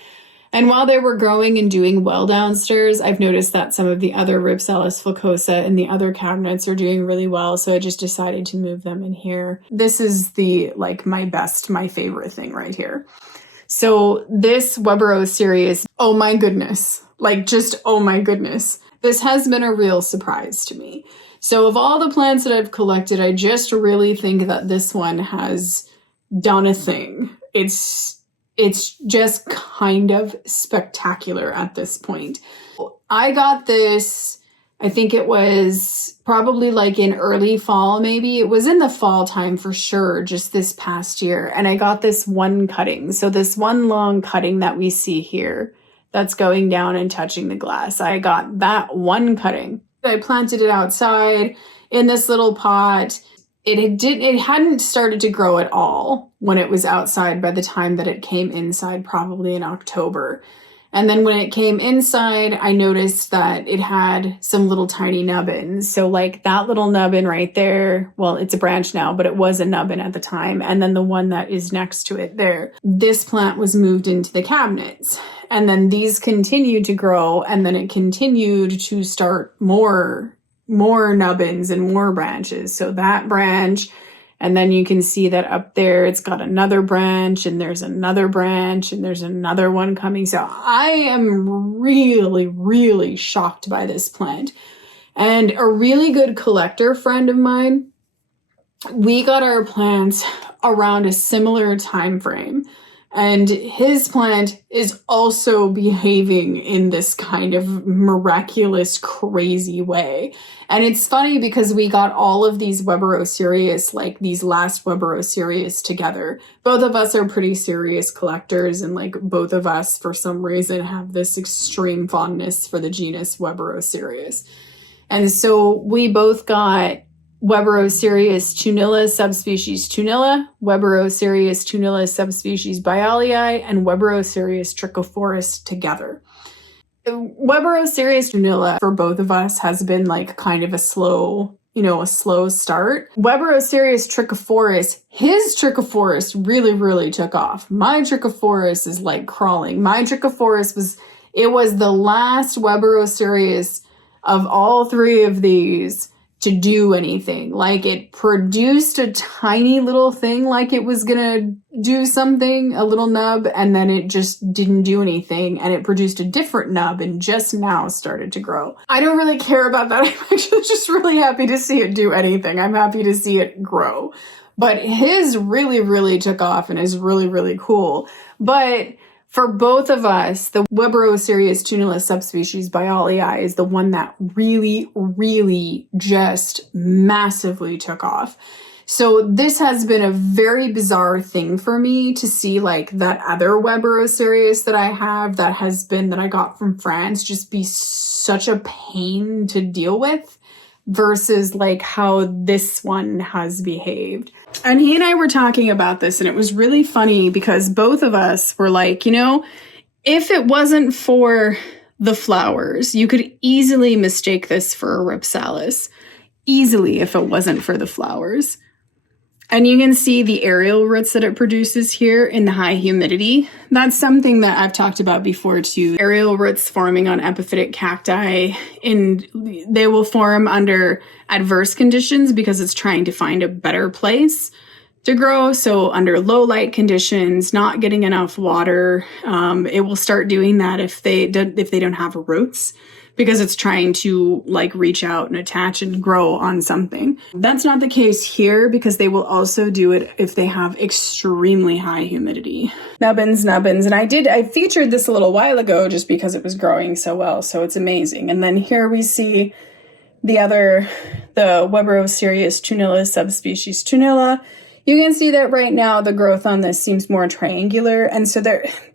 And while they were growing and doing well downstairs, I've noticed that some of the other Rhipsalis flacosa in the other cabinets are doing really well. So I just decided to move them in here. This is my favorite thing right here. So this Weberocereus, oh my goodness, oh my goodness. This has been a real surprise to me. So of all the plants that I've collected, I just really think that this one has done a thing. It's just kind of spectacular at this point. I got this, I think it was probably like in early fall, maybe. It was in the fall time for sure, just this past year. And I got this one cutting. So this one long cutting that we see here that's going down and touching the glass. I got that one cutting. I planted it outside in this little pot. It hadn't started to grow at all when it was outside by the time that it came inside, probably in October. And then when it came inside, I noticed that it had some little tiny nubbins. So like that little nubbin right there, well, it's a branch now, but it was a nubbin at the time. And then the one that is next to it there, this plant was moved into the cabinets. And then these continued to grow, and then it continued to start more nubbins and more branches. So that branch, and then you can see that up there, it's got another branch, and there's another branch, and there's another one coming. So I am really, really shocked by this plant. And a really good collector friend of mine, we got our plants around a similar time frame. And his plant is also behaving in this kind of miraculous, crazy way. And it's funny because we got all of these Weberocereus, like these last Weberocereus together. Both of us are pretty serious collectors, and like both of us, for some reason, have this extreme fondness for the genus Weberocereus. And so we both got Weberocereus tunilla subspecies tunilla, Weberocereus tunilla subspecies bialii, and Weberocereus trichophorus together. Weberocereus tunilla for both of us has been like kind of a slow start. Weberocereus trichophorus, his trichophorus really took off. My trichophorus is like crawling. My trichophorus was the last Weberocereus of all three of these to do anything. Like it produced a tiny little thing, like it was gonna do something, a little nub, and then it just didn't do anything, and it produced a different nub and just now started to grow. I don't really care about that. I'm actually just really happy to see it do anything. I'm happy to see it grow. But his really took off and is really cool. But for both of us, the Weberocereus tunilla subspecies bialii is the one that really just massively took off. So this has been a very bizarre thing for me to see like that other Weberocereus that I have that I got from France just be such a pain to deal with versus like how this one has behaved. And he and I were talking about this, and it was really funny because both of us were like, if it wasn't for the flowers, you could easily mistake this for a Rhipsalis. Easily, if it wasn't for the flowers. And you can see the aerial roots that it produces here in the high humidity. That's something that I've talked about before too. Aerial roots forming on epiphytic cacti, and they will form under adverse conditions because it's trying to find a better place to grow. So under low light conditions, not getting enough water, it will start doing that if they don't have roots, because it's trying to like reach out and attach and grow on something. That's not the case here because they will also do it if they have extremely high humidity. Nubbins. And I featured this a little while ago just because it was growing so well. So it's amazing. And then here we see the Weberocereus tunilla subspecies tunilla. You can see that right now the growth on this seems more triangular. And so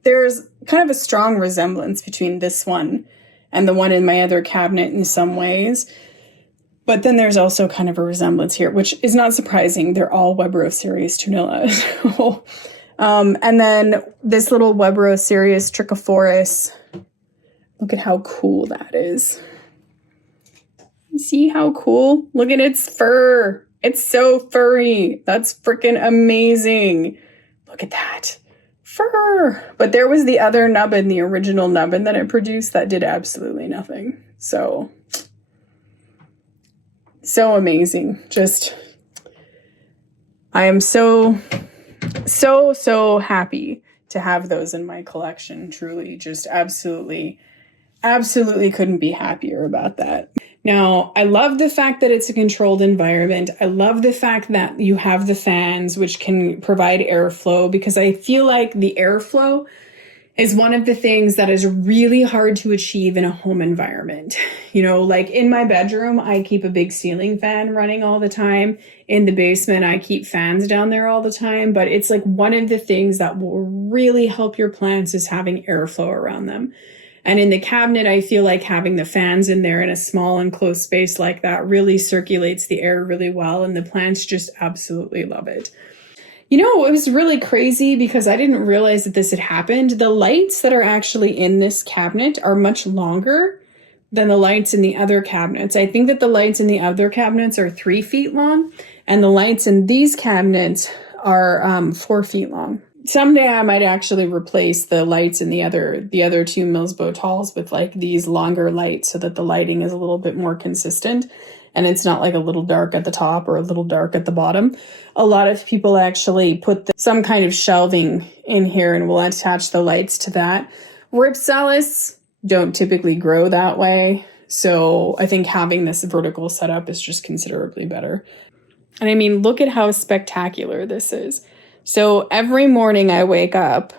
there's kind of a strong resemblance between this one and the one in my other cabinet in some ways. But then there's also kind of a resemblance here, which is not surprising. They're all Weberocereus tunilla. And then this little Weberocereus trichophorus. Look at how cool that is. See how cool? Look at its fur. It's so furry. That's freaking amazing. Look at that. Fur. But there was the other nubbin, the original nubbin that it produced that did absolutely nothing. So amazing. Just, I am so happy to have those in my collection. Truly, just absolutely couldn't be happier about that. Now, I love the fact that it's a controlled environment. I love the fact that you have the fans, which can provide airflow, because I feel like the airflow is one of the things that is really hard to achieve in a home environment. You know, like in my bedroom, I keep a big ceiling fan running all the time. In the basement, I keep fans down there all the time. But it's like one of the things that will really help your plants is having airflow around them. And in the cabinet, I feel like having the fans in there in a small enclosed space like that really circulates the air really well. And the plants just absolutely love it. You know, it was really crazy because I didn't realize that this had happened. The lights that are actually in this cabinet are much longer than the lights in the other cabinets. I think that the lights in the other cabinets are 3 feet long, and the lights in these cabinets are 4 feet long. Someday I might actually replace the lights in the other 2 Milsbo Talls with like these longer lights so that the lighting is a little bit more consistent. And it's not like a little dark at the top or a little dark at the bottom. A lot of people actually put some kind of shelving in here and will attach the lights to that. Rhipsalis don't typically grow that way. So I think having this vertical setup is just considerably better. And I mean, look at how spectacular this is. So every morning I wake up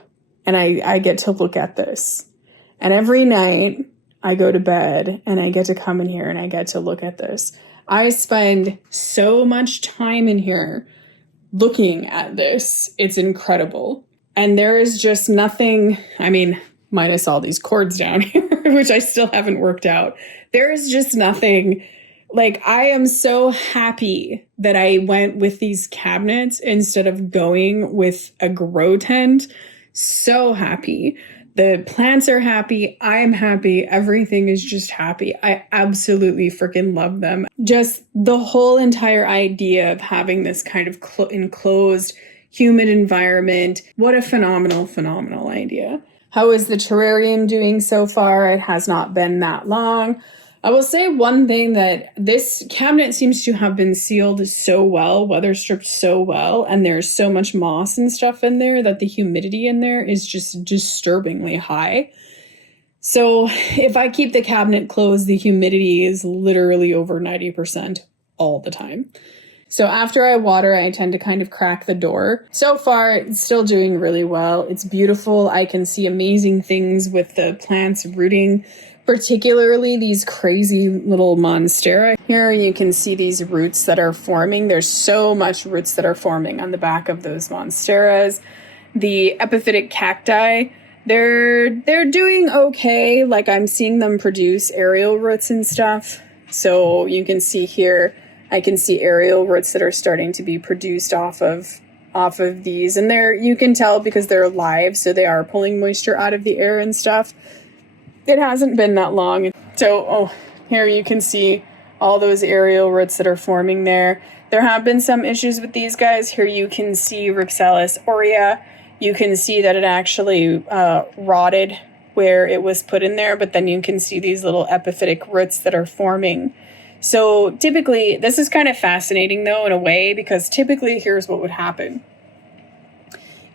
and I get to look at this. And every night I go to bed and I get to come in here and I get to look at this. I spend so much time in here looking at this. It's incredible. And there is just nothing, I mean, minus all these cords down here, which I still haven't worked out. There is just nothing. Like, I am so happy that I went with these cabinets instead of going with a grow tent. So happy. The plants are happy. I am happy. Everything is just happy. I absolutely freaking love them. Just the whole entire idea of having this kind of enclosed, humid environment. What a phenomenal idea. How is the terrarium doing so far? It has not been that long. I will say one thing, that this cabinet seems to have been sealed so well, weather stripped so well, and there's so much moss and stuff in there that the humidity in there is just disturbingly high. So if I keep the cabinet closed, the humidity is literally over 90% all the time. So after I water, I tend to kind of crack the door. So far, it's still doing really well. It's beautiful. I can see amazing things with the plants rooting, particularly these crazy little monstera. Here you can see these roots that are forming. There's so much roots that are forming on the back of those monsteras. The epiphytic cacti, they're doing okay. Like, I'm seeing them produce aerial roots and stuff. So you can see here, I can see aerial roots that are starting to be produced off of these. And you can tell because they're alive, so they are pulling moisture out of the air and stuff. It hasn't been that long. So, here you can see all those aerial roots that are forming there. There have been some issues with these guys. Here you can see Rhipsalis aurea. You can see that it actually rotted where it was put in there, but then you can see these little epiphytic roots that are forming. So typically, this is kind of fascinating though in a way, because typically here's what would happen.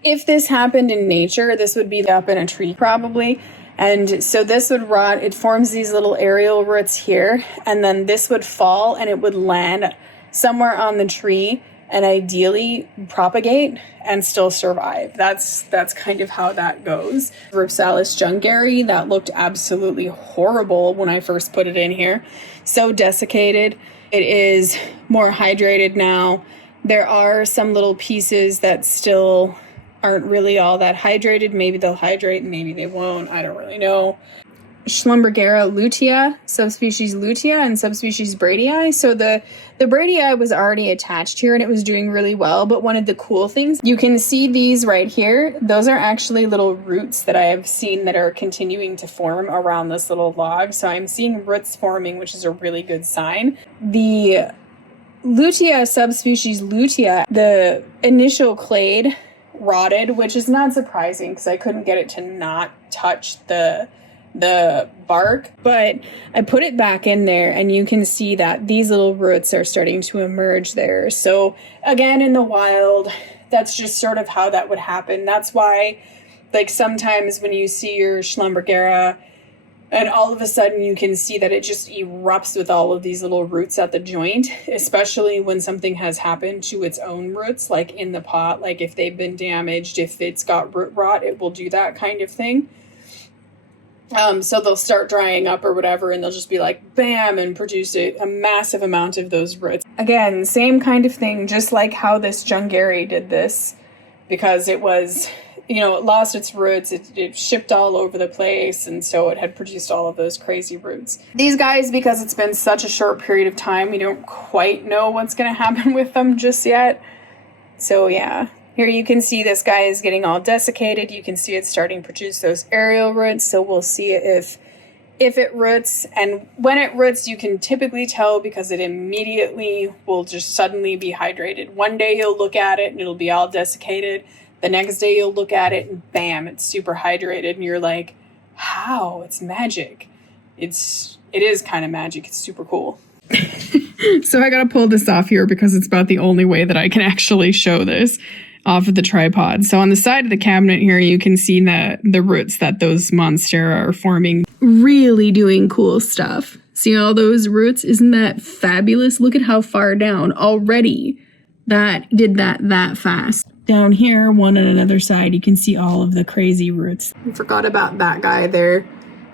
If this happened in nature, this would be up in a tree probably. And so this would rot, it forms these little aerial roots here, and then this would fall and it would land somewhere on the tree and ideally propagate and still survive. That's kind of how that goes. Rhipsalis juncari, that looked absolutely horrible when I first put it in here. So desiccated. It is more hydrated now. There are some little pieces that still aren't really all that hydrated. Maybe they'll hydrate and maybe they won't. I don't really know. Schlumbergera lutea, subspecies lutea, and subspecies bradii. So the bradii was already attached here and it was doing really well, but one of the cool things, you can see these right here. Those are actually little roots that I have seen that are continuing to form around this little log. So I'm seeing roots forming, which is a really good sign. The lutea, subspecies lutea, the initial clade rotted, which is not surprising because I couldn't get it to not touch the bark, but I put it back in there and you can see that these little roots are starting to emerge there. So again, in the wild, that's just sort of how that would happen. That's why, like, sometimes when you see your Schlumbergera and all of a sudden you can see that it just erupts with all of these little roots at the joint, especially when something has happened to its own roots, like in the pot, like if they've been damaged, if it's got root rot, it will do that kind of thing. So they'll start drying up or whatever, and they'll just be like, bam, and produce a massive amount of those roots. Again, same kind of thing, just like how this Jungari did this, because it was, you know, it lost its roots, it shipped all over the place, and so it had produced all of those crazy roots. These guys, because it's been such a short period of time, we don't quite know what's going to happen with them just yet. So yeah. Here you can see this guy is getting all desiccated. You can see it's starting to produce those aerial roots. So we'll see if it roots. And when it roots, you can typically tell because it immediately will just suddenly be hydrated. One day you'll look at it and it'll be all desiccated. The next day you'll look at it and bam, it's super hydrated. And you're like, how? It's magic. It is kind of magic. It's super cool. So I got to pull this off here because it's about the only way that I can actually show this off of the tripod. So on the side of the cabinet here, you can see the roots that those monstera are forming. Really doing cool stuff. See all those roots? Isn't that fabulous? Look at how far down already that did that fast. Down here, one on another side, you can see all of the crazy roots. I forgot about that guy there.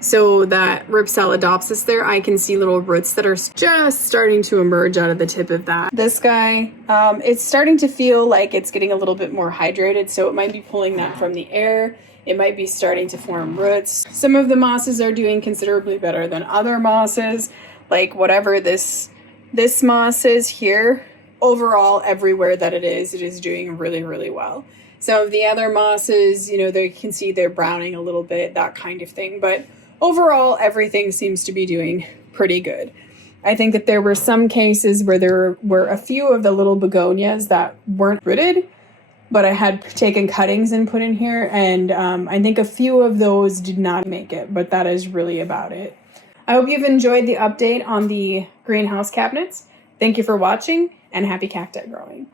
So that Rhipsalis there, I can see little roots that are just starting to emerge out of the tip of that. This guy, it's starting to feel like it's getting a little bit more hydrated, so it might be pulling that from the air. It might be starting to form roots. Some of the mosses are doing considerably better than other mosses, like whatever this moss is here. Overall, everywhere that it is doing really, really well. Some of the other mosses, you know, they can see they're browning a little bit, that kind of thing, but overall, everything seems to be doing pretty good. I think that there were some cases where there were a few of the little begonias that weren't rooted, but I had taken cuttings and put in here, and I think a few of those did not make it, but that is really about it. I hope you've enjoyed the update on the greenhouse cabinets. Thank you for watching, and happy cacti growing.